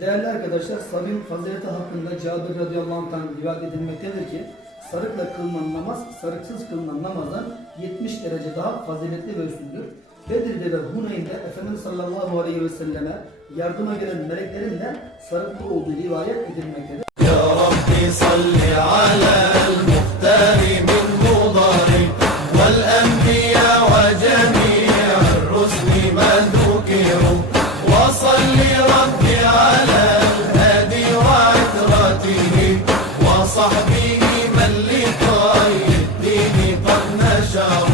Değerli arkadaşlar, Sabin Hazreti hakkında Cabir radıyallahu anh'tan rivayet edilmektedir ki, sarıkla kılınan namaz, sarıksız kılınan namazdan 70 derece daha faziletli ve üstündür. Bedir'de ve Huneyn'de Efendimiz sallallahu aleyhi ve selleme yardıma gelen meleklerin de sarıklı olduğu rivayet edilmektedir. Ya Rabbi salli so